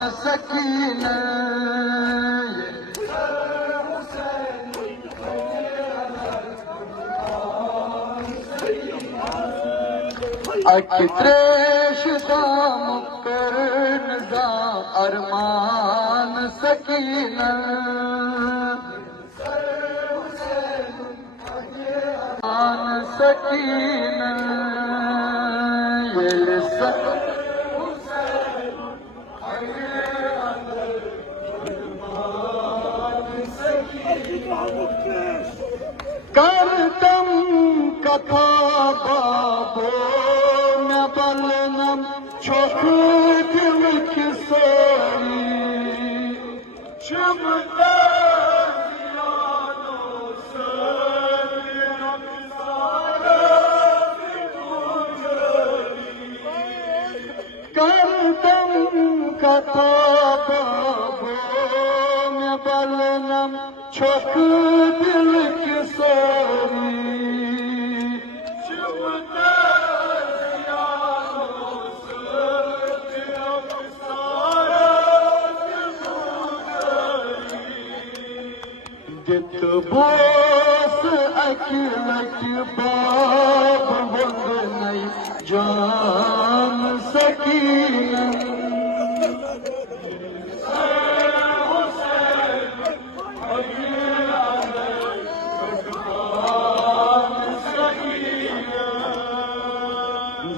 सकीना अक्त्रेश दाम करनदा अरमान सकीना अरमान सकीना करतम कथा बाबो न बलनम छोख दिल किसरी चमदा करतम कथा बाबो न बलनम छोख दिल किसरी जित बोस अखिलत बाब वंद नई जान सकीना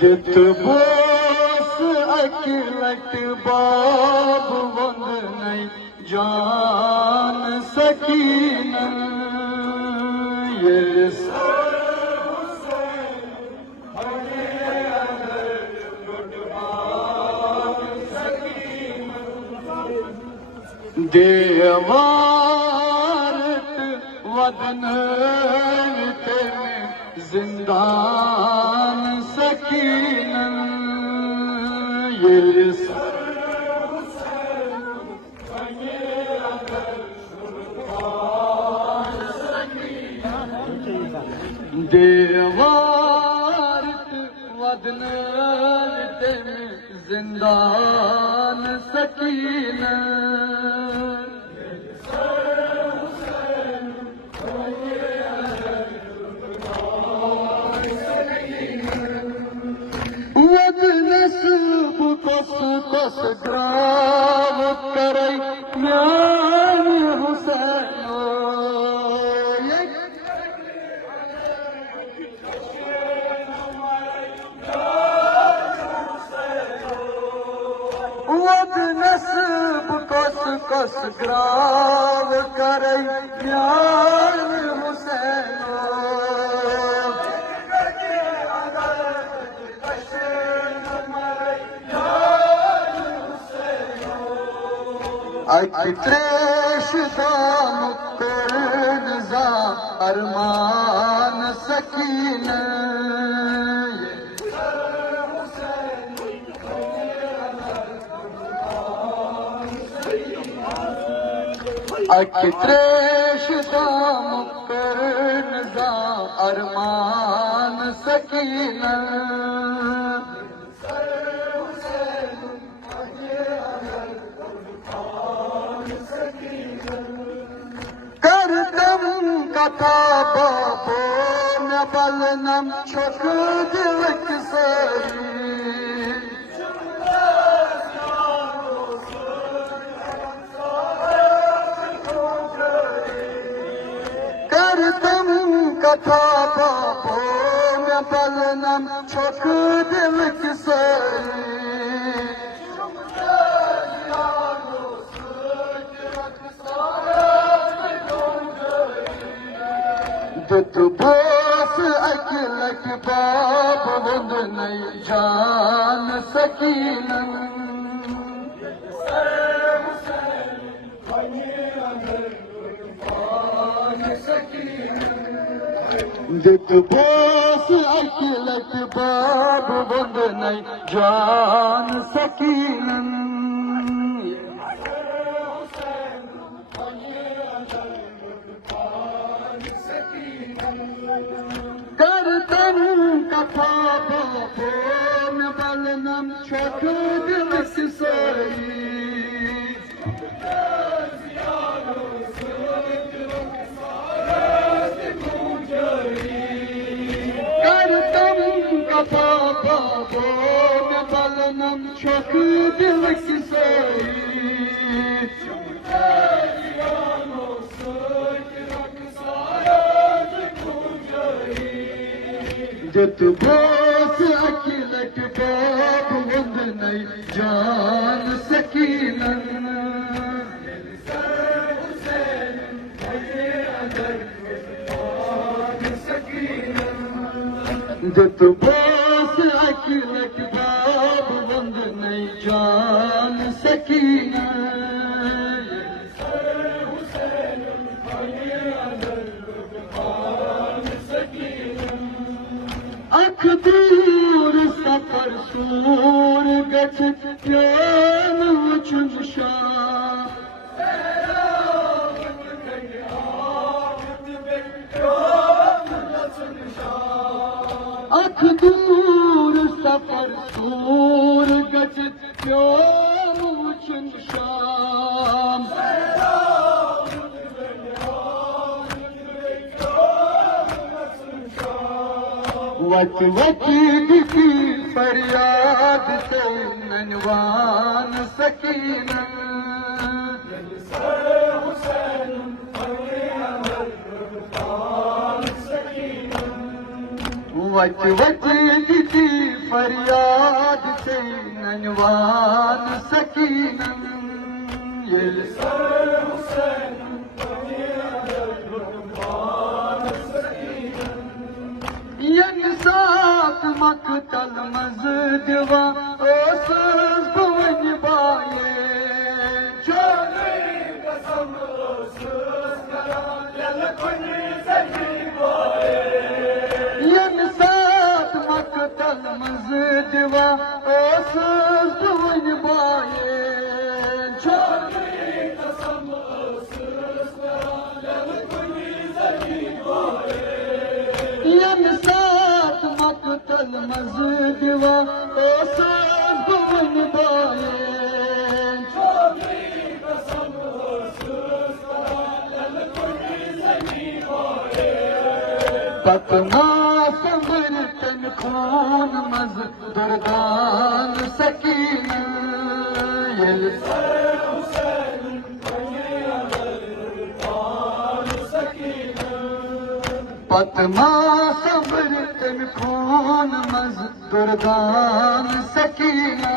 जित बोस अखिलत बाब वंद नई जान सकीना ये देवारत वदन जिंदान सकीना ये देवारत वदन जिंदान सकीना कस ग्राव करई म्यान हुसैनो वद नस्ब कस ग्राव करई म्यान हुसैनो अक्त्रेश दाम करनदा अरमान सकीना अक्त्रेश दाम करनदा अरमान सकीना करतम कथा बाबो न बलनम छोख दिल किसरी करतम कथा बाबो न बलनम छोख दिल किसरी जित बोस अखिलत बाब वंद नई जान सकीना जित बोस अखिलत बाब वंद नई जान सकीना करतम कथा बाबो न बलनम छोख दिल किसरी दित बोस अखिलट बाब वंद नई जान सकीनन दित बोस अखिलट बाब वंद नई जान सकीनन अख दूर सफर सूर गच प्यान वचन शाह अख दूर सफर सूर गच प्यान वचन शाह वच वच की फरियाद से ननवान सकीना वच वच की फरियाद से ननवान सकीना सात मकतल मज़दवा ओसस भवन बाये सात मकतल मज़दवा ओसस भवन बाये सात मकतल मज़दवा ओसस भवन बाये पतना समरतन खून मज दुर्गान सकीना पतना समरतन खून मज दुर्गान सकीना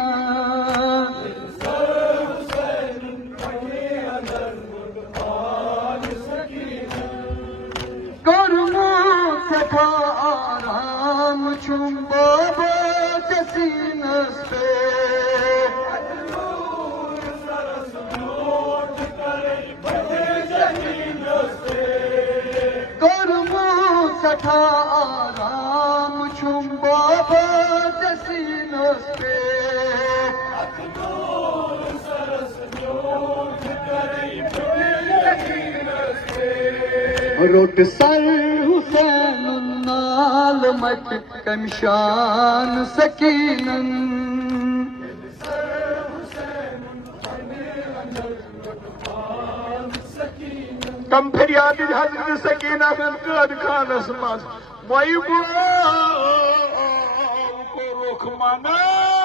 कर्मो सखा आराम चुम बाबा कसीनस पे कर्मो सखा आराम चुम बाबा कसीनस पे रोट सर हुसैन नाल मट कमशान सकीनन कम फरियाद हजरत सकीना कद खानस मज महबूब को रुख मना